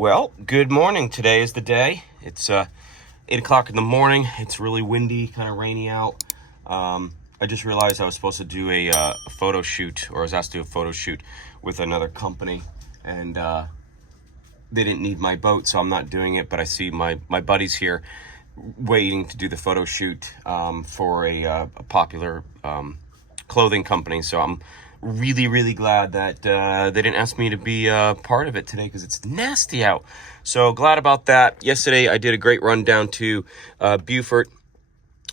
Well, good morning. Today is the day. It's 8 o'clock in the morning. It's really windy, kind of rainy out. I just realized I was supposed to do a photo shoot, or I was asked to do a photo shoot with another company, and they didn't need my boat, so I'm not doing it. But I see my buddies here waiting to do the photo shoot for a popular clothing company. So I'm really glad that they didn't ask me to be part of it today because it's nasty out. So glad about that. Yesterday I did a great run down to Beaufort,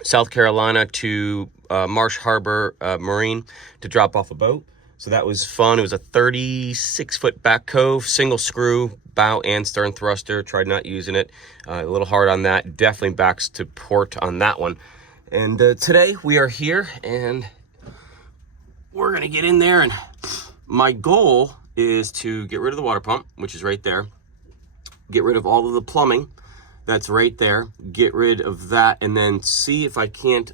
South Carolina, to Marsh Harbor Marine to drop off a boat. So that was fun. It was a 36-foot back cove, single screw, bow and stern thruster. Tried not using it. A little hard on that. Definitely backs to port on that one. And today we are here, and we're going to get in there. And my goal is to get rid of the water pump, which is right there. Get rid of all of the plumbing. That's right there. Get rid of that, and then see if I can't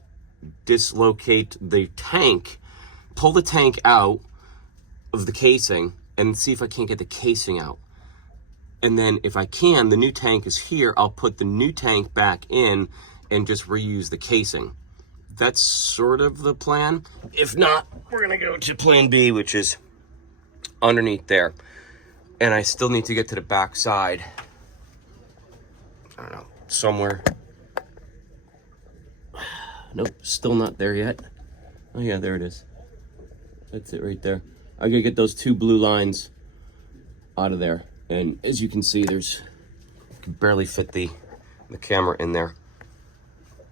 dislocate the tank. Pull the tank out of the casing and see if I can't get the casing out. And then if I can, the new tank is here. I'll put the new tank back in and just reuse the casing. That's sort of the plan. If not, we're gonna go to plan B, which is underneath there. And I still need to get to the back side. I don't know, somewhere. Nope, still not there yet. Oh yeah, there it is. That's it right there. I gotta get those two blue lines out of there. And as you can see, I can barely fit the camera in there.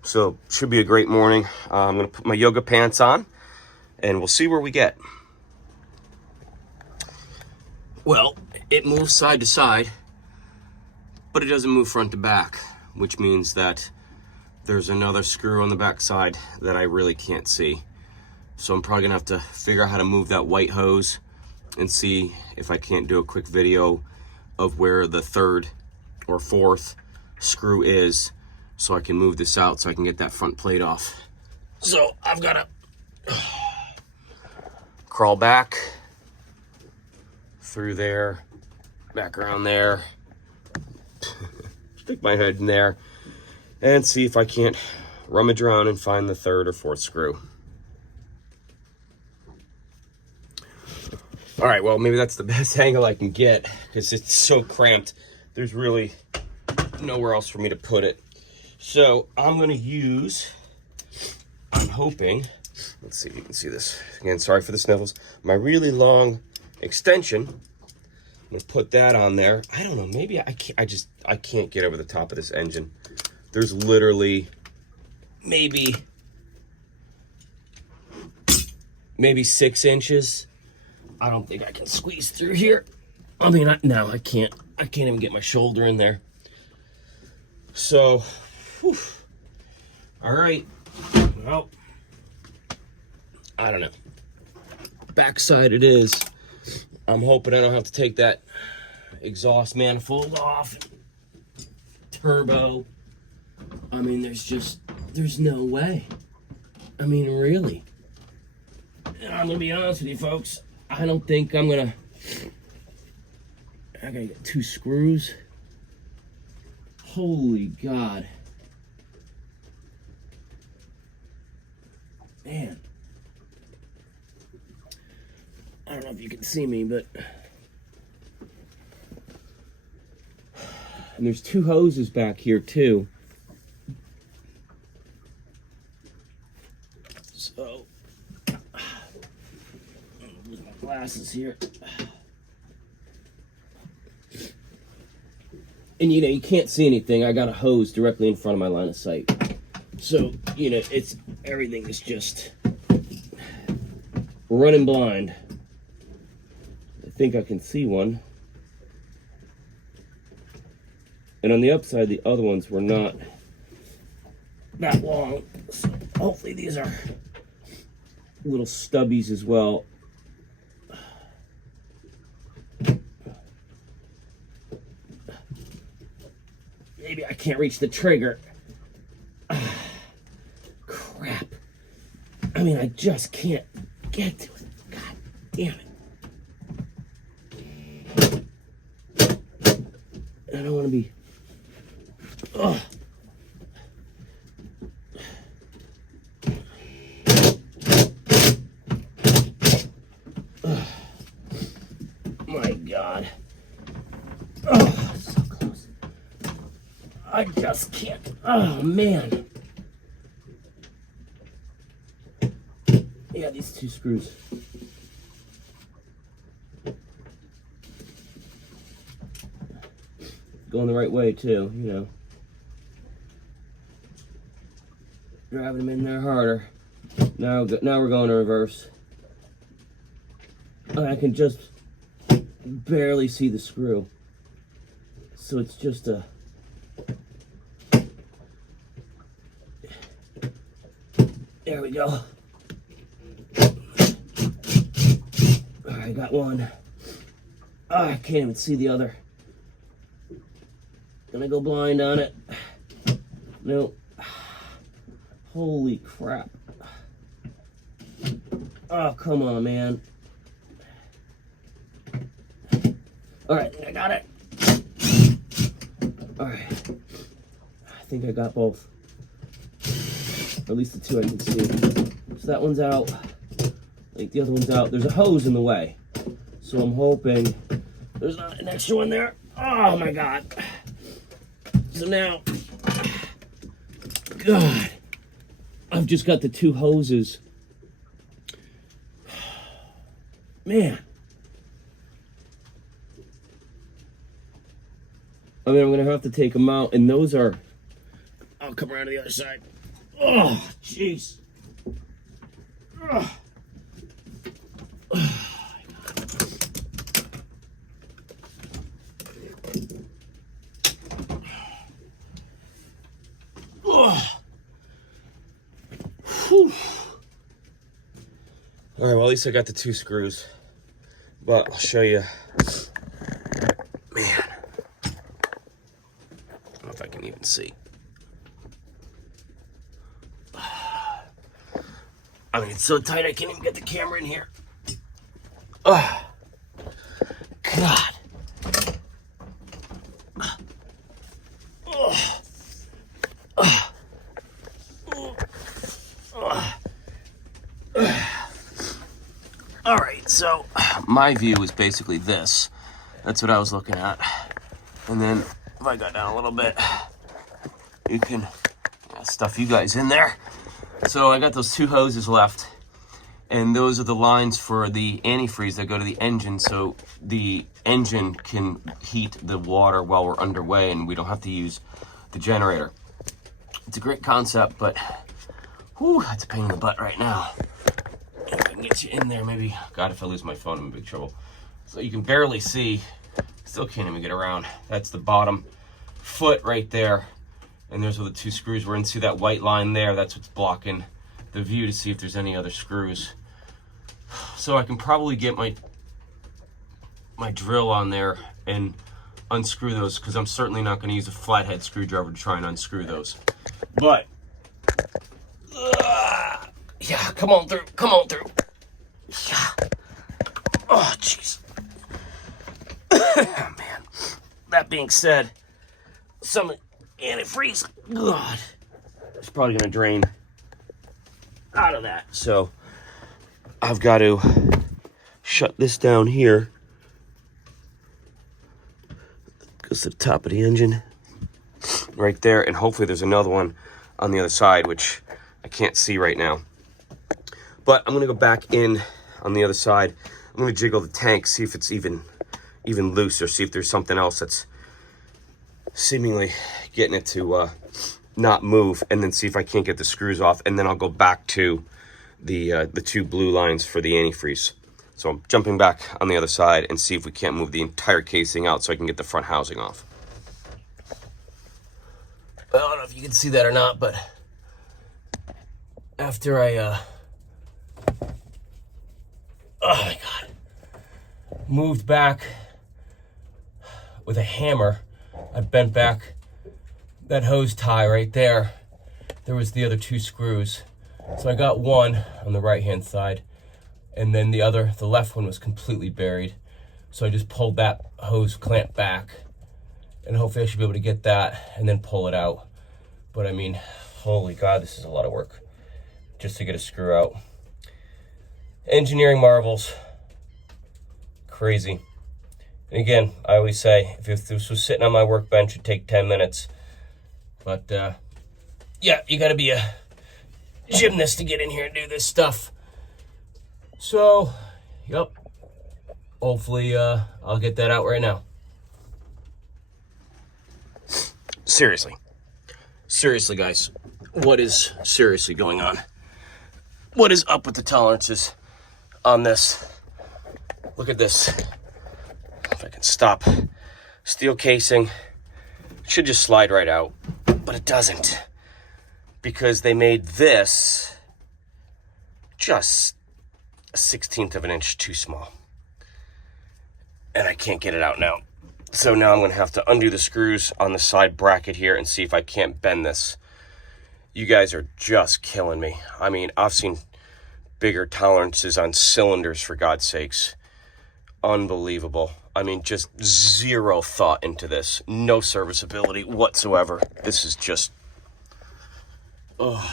So should be a great morning. I'm gonna put my yoga pants on and we'll see where we get. Well, it moves side to side, but it doesn't move front to back, which means that there's another screw on the back side that I really can't see. So I'm probably gonna have to figure out how to move that white hose and see if I can't do a quick video of where the third or fourth screw is, so I can move this out so I can get that front plate off. So I've got to crawl back through there, back around there, stick my head in there, and see if I can't rummage around and find the third or fourth screw. All right, well, maybe that's the best angle I can get because it's so cramped. There's really nowhere else for me to put it. So I'm gonna use, I'm hoping, let's see if you can see this. Again, sorry for the sniffles. My really long extension, I'm gonna put that on there. I don't know, maybe I can't get over the top of this engine. There's literally maybe 6 inches. I don't think I can squeeze through here. I mean, no, I can't even get my shoulder in there. So, whew. All right, well, I don't know. Backside it is. I'm hoping I don't have to take that exhaust manifold off. Turbo. I mean, there's no way. I mean, really. And I'm gonna be honest with you folks, I don't think I gotta get 2 screws. Holy God. Man. I don't know if you can see me, but and there's 2 hoses back here too. So lose my glasses here. And you know, you can't see anything. I got a hose directly in front of my line of sight. So, you know, everything is just running blind. I think I can see one. And on the upside, the other ones were not that long. So hopefully these are little stubbies as well. Maybe I can't reach the trigger. Crap. I mean, I just can't get to it. God damn it. be... Ugh. My God. Oh, so close. I just can't. Oh, man. Yeah, these two screws. Going the right way, too, you know. Driving them in there harder. Now we're going in reverse. I can just barely see the screw. So it's just a... There we go. Alright, I got one. Oh, I can't even see the other. Gonna go blind on it. Nope. Holy crap. Oh, come on, man. Alright, I got it. Alright. I think I got both. Or at least the two I can see. So that one's out. I think the other one's out. There's a hose in the way. So I'm hoping there's not an extra one there. Oh my God. So now, God, I've just got the two hoses. Man. I mean, I'm going to have to take them out, and those are... I'll come around to the other side. Oh, jeez. All right, well, at least I got the two screws, but I'll show you. Man, I don't know if I can even see. I mean, it's so tight I can't even get the camera in here. Oh, God. All right, so my view is basically this. That's what I was looking at. And then if I got down a little bit, you can stuff you guys in there. So I got those two hoses left, and those are the lines for the antifreeze that go to the engine, so the engine can heat the water while we're underway and we don't have to use the generator. It's a great concept, but whew, that's a pain in the butt right now. If I can get you in there, maybe. God, if I lose my phone, I'm in big trouble. So you can barely see. Still can't even get around. That's the bottom foot right there. And there's where the two screws were in. See that white line there? That's what's blocking the view to see if there's any other screws. So I can probably get my drill on there and unscrew those, because I'm certainly not going to use a flathead screwdriver to try and unscrew those. But yeah, come on through. Come on through. Yeah. Oh, jeez. Man. That being said, some antifreeze, God, it's probably going to drain out of that. So I've got to shut this down here. Goes to the top of the engine. Right there. And hopefully there's another one on the other side, which I can't see right now. But I'm going to go back in on the other side. I'm going to jiggle the tank, see if it's even loose, or see if there's something else that's seemingly getting it to not move, and then see if I can't get the screws off, and then I'll go back to the two blue lines for the antifreeze. So I'm jumping back on the other side and see if we can't move the entire casing out so I can get the front housing off. I don't know if you can see that or not, but after I oh my God, moved back with a hammer, I bent back that hose tie right there. There was the other two screws. So I got one on the right-hand side, and then the left one was completely buried. So I just pulled that hose clamp back, And hopefully I should be able to get that and then pull it out. But I mean, holy God, this is a lot of work just to get a screw out. Engineering marvels. Crazy. And again, I always say, if this was sitting on my workbench, it'd take 10 minutes. But yeah, you gotta be a gymnast to get in here and do this stuff. So, yep. Hopefully, I'll get that out right now. Seriously, guys, what is seriously going on? What is up with the tolerances on this? Look at this. If I can stop. Steel casing. Should just slide right out, but it doesn't. Because they made this just a 1/16 of an inch too small. And I can't get it out now. So now I'm going to have to undo the screws on the side bracket here and see if I can't bend this. You guys are just killing me. I mean, I've seen bigger tolerances on cylinders, for God's sakes. Unbelievable. I mean, just zero thought into this. No serviceability whatsoever. This is just... oh.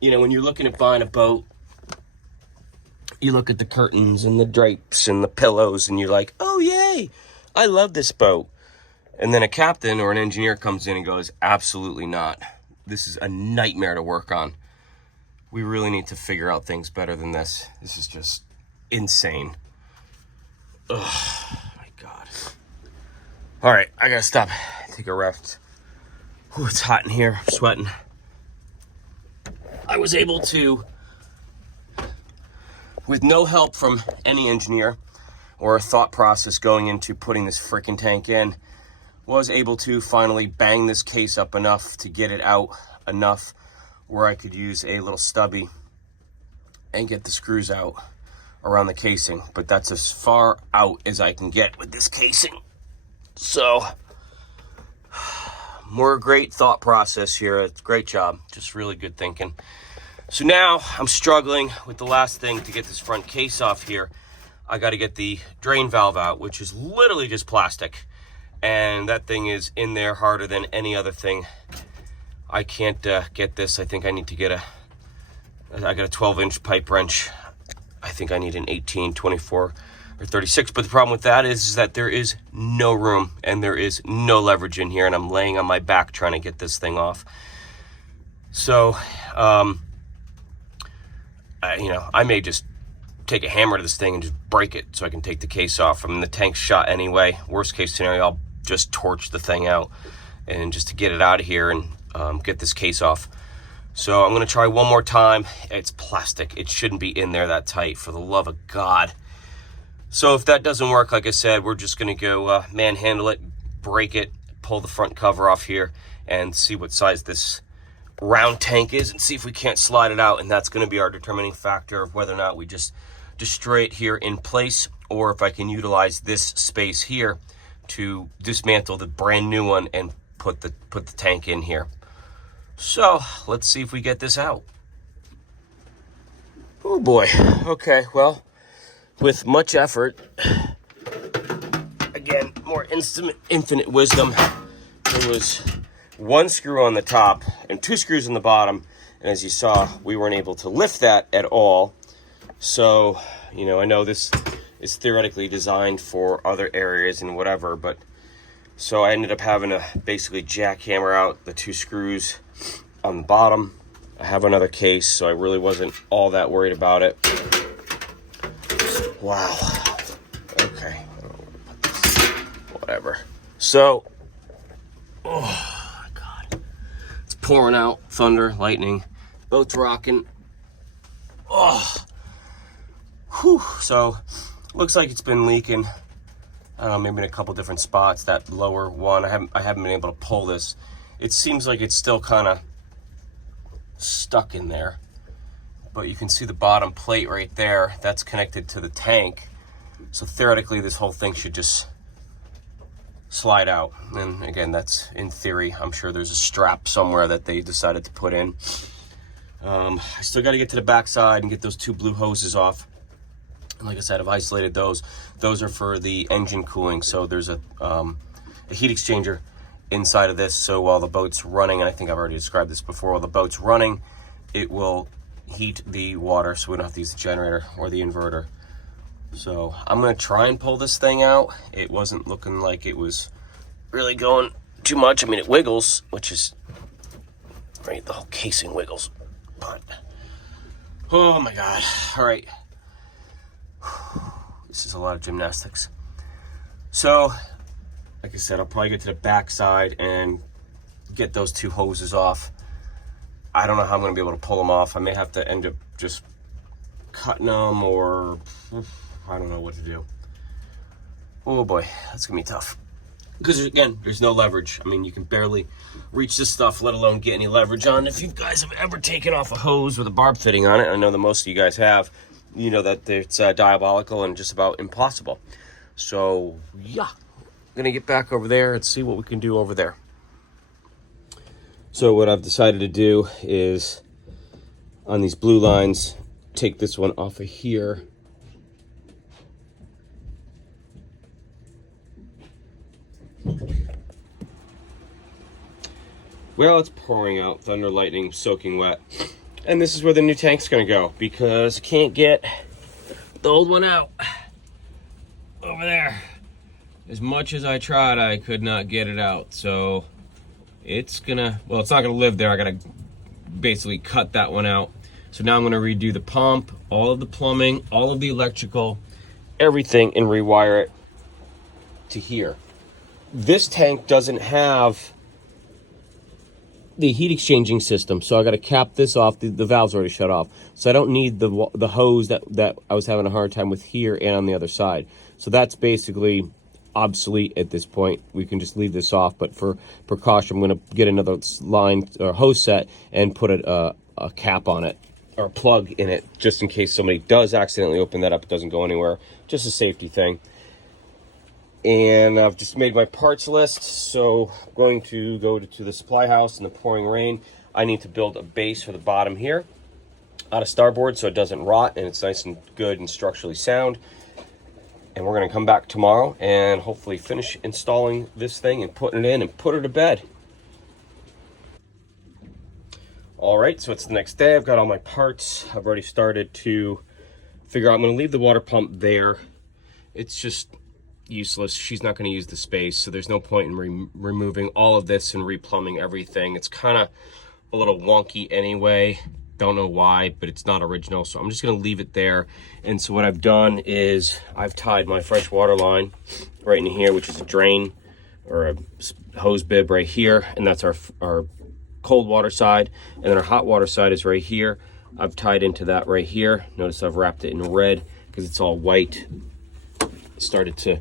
You know, when you're looking at buying a boat, you look at the curtains and the drapes and the pillows and you're like, oh, yay, I love this boat. And then a captain or an engineer comes in and goes, absolutely not. This is a nightmare to work on. We really need to figure out things better than this. This is just insane. Oh, my God. All right, I gotta stop. Take a rest. Ooh, it's hot in here. I'm sweating. I was able to, with no help from any engineer or a thought process going into putting this freaking tank in, was able to finally bang this case up enough to get it out enough where I could use a little stubby and get the screws out around the casing. But that's as far out as I can get with this casing. So, more great thought process here. It's a great job. Just really good thinking. So now I'm struggling with the last thing to get this front case off here. I got to get the drain valve out, which is literally just plastic. And that thing is in there harder than any other thing. I can't get this. I think I need to get I got a 12-inch pipe wrench. I think I need an 18, 24, or 36. But the problem with that is that there is no room and there is no leverage in here. And I'm laying on my back trying to get this thing off. So, I may just take a hammer to this thing and just break it so I can take the case off. I mean, the tank's shot anyway. Worst case scenario, I'll just torch the thing out and just to get it out of here and get this case off. So I'm going to try one more time. It's plastic. It shouldn't be in there that tight, for the love of God. So if that doesn't work, like I said, we're just going to go manhandle it, break it, pull the front cover off here, and see what size this round tank is and see if we can't slide it out. And that's going to be our determining factor of whether or not we just destroy it here in place, or if I can utilize this space here to dismantle the brand new one and put the tank in here. So let's see if we get this out. Oh boy. Okay, well, with much effort, again, more infinite wisdom, there was one screw on the top and two screws in the bottom, and as you saw, we weren't able to lift that at all. So, I know this is theoretically designed for other areas and whatever, but so I ended up having to basically jackhammer out the two screws on the bottom. I have another case, so I really wasn't all that worried about it. Wow. Okay. Whatever. So, oh my God. It's pouring out. Thunder, lightning, boats rocking. Oh. Whew. So, looks like it's been leaking. I don't know, maybe in a couple different spots. That lower one, I haven't been able to pull this. It seems like it's still kind of stuck in there. But you can see the bottom plate right there. That's connected to the tank. So theoretically, this whole thing should just slide out. And again, that's in theory. I'm sure there's a strap somewhere that they decided to put in. I still got to get to the backside and get those two blue hoses off. And like I said, I've isolated those. Those are for the engine cooling. So there's a a heat exchanger inside of this, so while the boat's running, and I think I've already described this before, while the boat's running, it will heat the water, so we don't have to use the generator or the inverter. So I'm gonna try and pull this thing out. It wasn't looking like it was really going too much. I mean, it wiggles, which is right, the whole casing wiggles, but oh my god. All right, this is a lot of gymnastics. So like I said, I'll probably get to the back side and get those two hoses off. I don't know how I'm gonna be able to pull them off. I may have to end up just cutting them, or I don't know what to do. Oh boy, that's gonna be tough. Because again, there's no leverage. I mean, you can barely reach this stuff, let alone get any leverage on. If you guys have ever taken off a hose with a barb fitting on it, I know that most of you guys have, you know that it's diabolical and just about impossible. So yeah, I'm gonna get back over there and see what we can do over there. So what I've decided to do is, on these blue lines, take this one off of here. Well, it's pouring out, thunder, lightning, soaking wet. And this is where the new tank's gonna go, because I can't get the old one out. Over there. As much as I tried, I could not get it out. So it's gonna, well, it's not gonna live there. I gotta basically cut that one out. So now I'm gonna redo the pump, all of the plumbing, all of the electrical, everything, and rewire it to here. This tank doesn't have the heat exchanging system, so I got to cap this off. The valve's already shut off, so I don't need the hose that I was having a hard time with here and on the other side. So that's basically obsolete at this point. We can just leave this off, but for precaution, I'm going to get another line or hose set and put a cap on it, or a plug in it, just in case somebody does accidentally open that up. It doesn't go anywhere. Just a safety thing. And I've just made my parts list, so I'm going to go to the supply house in the pouring rain. I need to build a base for the bottom here out of starboard so it doesn't rot and it's nice and good and structurally sound. And we're going to come back tomorrow and hopefully finish installing this thing and putting it in and put her to bed. All right, so it's the next day. I've got all my parts. I've already started to figure out, I'm going to leave the water pump there. It's just useless. She's not going to use the space, so there's no point in removing all of this and replumbing everything. It's kind of a little wonky anyway. Don't know why, but it's not original, so I'm just going to leave it there. And so what I've done is I've tied my fresh water line right in here, which is a drain or a hose bib right here, and that's our cold water side, and then our hot water side is right here. I've tied into that right here. Notice I've wrapped it in red because it's all white. Started to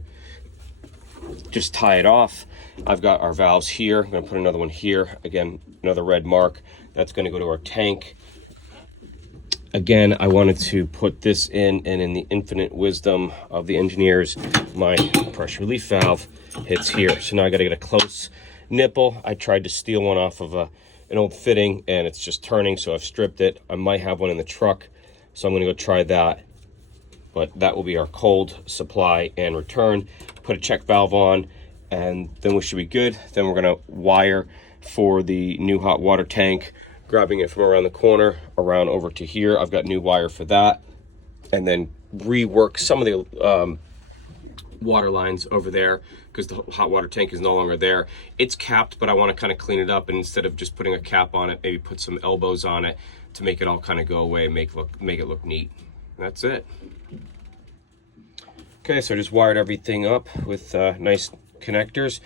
just tie it off. I've got our valves here. I'm going to put another one here. Again, another red mark. That's going to go to our tank. Again, I wanted to put this in, and in the infinite wisdom of the engineers, my pressure relief valve hits here. So now I got to get a close nipple. I tried to steal one off of an old fitting, and it's just turning, so I've stripped it. I might have one in the truck, so I'm going to go try that. But that will be our cold supply and return. Put a check valve on, and then we should be good. Then we're going to wire for the new hot water tank, grabbing it from around the corner, around over to here. I've got new wire for that, and then rework some of the water lines over there because the hot water tank is no longer there. It's capped, but I want to kind of clean it up, and instead of just putting a cap on it, maybe put some elbows on it to make it all kind of go away, make it look neat. That's it. Okay, so I just wired everything up with nice connectors.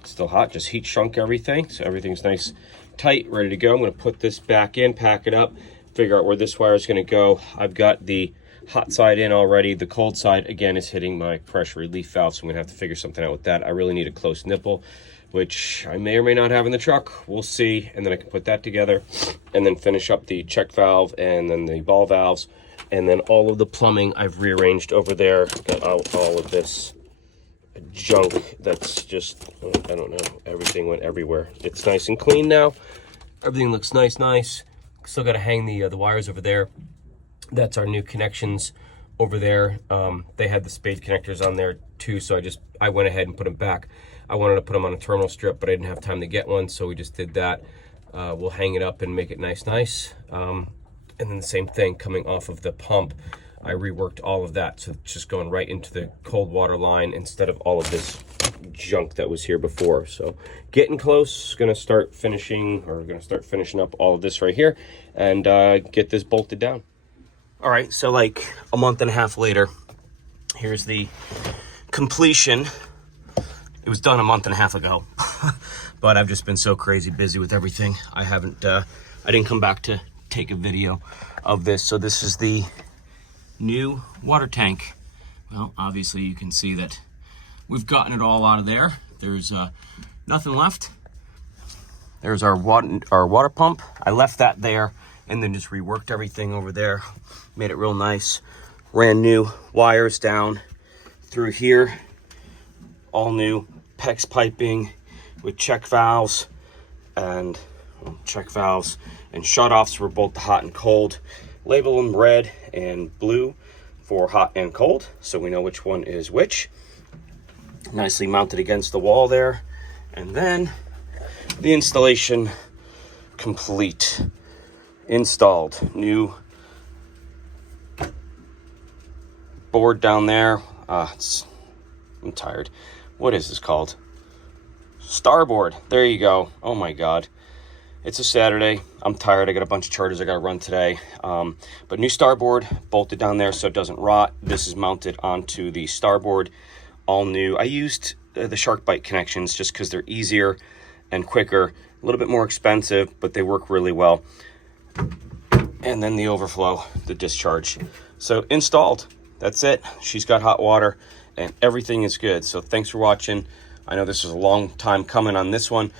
It's still hot, just heat shrunk everything, so everything's nice, tight, ready to go. I'm going to put this back in, pack it up, figure out where this wire is going to go. I've got the hot side in already. The cold side, again, is hitting my pressure relief valve, so I'm going to have to figure something out with that. I really need a close nipple, which I may or may not have in the truck. We'll see, and then I can put that together and then finish up the check valve and then the ball valves. And then all of the plumbing I've rearranged over there. Got all of this junk that's just, I don't know, everything went everywhere. It's nice and clean now. Everything looks nice. Still got to hang the wires over there. That's our new connections over there. They had the spade connectors on there too, so I went ahead and put them back. I wanted to put them on a terminal strip, but I didn't have time to get one, so we just did that. We'll hang it up and make it nice. And then the same thing coming off of the pump, I reworked all of that, so it's just going right into the cold water line instead of all of this junk that was here before. So getting close, gonna start finishing up all of this right here and get this bolted down. All right, so like a month and a half later, here's the completion. It was done a month and a half ago, but I've just been so crazy busy with everything. I didn't come back to take a video of this. So this is the new water tank. Well, obviously you can see that we've gotten it all out of there. There's nothing left. There's our water pump. I left that there and then just reworked everything over there. Made it real nice. Ran new wires down through here. All new PEX piping with check valves and shutoffs for both the hot and cold. Label them red and blue for hot and cold, so we know which one is which. Nicely mounted against the wall there. And then the installation complete. Installed. New board down there. I'm tired. What is this called? Starboard. There you go. Oh my God. It's a Saturday. I'm tired. I got a bunch of charters I got to run today. But new starboard bolted down there so it doesn't rot. This is mounted onto the starboard. All new. I used the Shark Bite connections just because they're easier and quicker. A little bit more expensive, but they work really well. And then the overflow, the discharge. So installed. That's it. She's got hot water and everything is good. So thanks for watching. I know this was a long time coming on this one.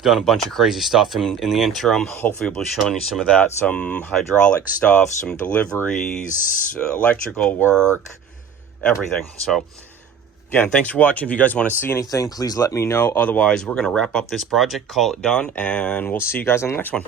Done a bunch of crazy stuff in the interim. Hopefully we'll be showing you some of that, some hydraulic stuff, some deliveries, electrical work, everything. So again, thanks for watching. If you guys want to see anything, please let me know. Otherwise, we're going to wrap up this project, call it done, and we'll see you guys on the next one.